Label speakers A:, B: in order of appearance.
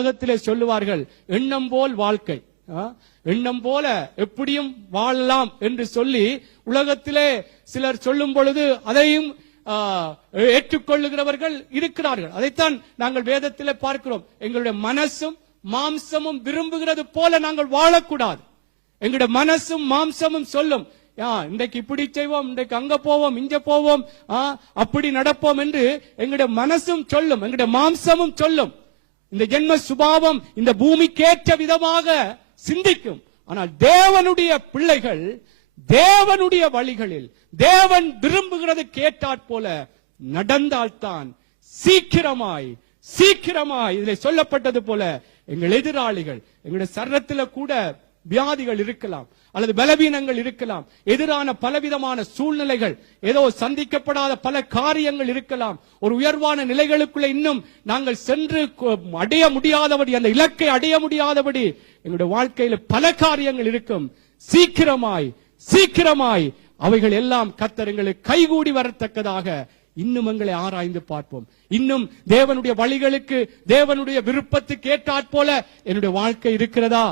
A: உலகத்திலே சொல்லுவார்கள் எண்ணம் போல் வாழ்க்கை. எண்ணம் போல எப்படியும் வாழலாம் என்று சொல்லி உலகத்திலே சிலர் சொல்லும் பொழுது அதையும் ஏற்றுக்கொள்ளுகிறவர்கள் இருக்கிறார்கள். அதைத்தான் நாங்கள் வேதத்திலே பார்க்கிறோம். எங்களுடைய மனசும் மாம்சமும் விரும்புகிறது போல நாங்கள் வாழக்கூடாது. எங்களுடைய மனசும் மாம்சமும் சொல்லும் இன்றைக்கு இப்படி செய்வோம் இன்றைக்கு அங்க போவோம் இங்க போவோம் அப்படி நடப்போம் என்று எங்களுடைய மனசும் சொல்லும் எங்களுடைய மாம்சமும் சொல்லும். இந்த ஜென்ம சுபாவம் இந்த பூமிக்கேற்ற விதமாக சிந்திக்கும். ஆனால் தேவனுடைய பிள்ளைகள் தேவனுடைய வழிகளில் தேவன் விரும்புகிறது கேட்டாற் போல நடந்தால்தான் சீக்கிரமாய் சீக்கிரமாய் இதில் சொல்லப்பட்டது போல எங்கள் எதிராளிகள் எங்களுடைய சரணத்துல கூட வியாதிகள் இருக்கலாம் அல்லது பலவீனங்கள் இருக்கலாம் எதிரான பலவிதமான சூழ்நிலைகள் ஏதோ சந்திக்கப்படாத பல காரியங்கள் இருக்கலாம். ஒரு உயர்வான நிலைகளுக்குள்ள இன்னும் நாங்கள் சென்று அடைய முடியாதபடி அந்த இலக்கை அடைய முடியாதபடி எங்களுடைய வாழ்க்கையில பல காரியங்கள் இருக்கும். சீக்கிரமாய் சீக்கிரமாய் அவைகள் எல்லாம் கத்தருங்களை கைகூடி வரத்தக்கதாக இன்னும் எங்களை ஆராய்ந்து பார்ப்போம். இன்னும் தேவனுடைய வழிகளுக்கு தேவனுடைய விருப்பத்துக்கு ஏற்றாற் போல என்னுடைய வாழ்க்கை இருக்கிறதா?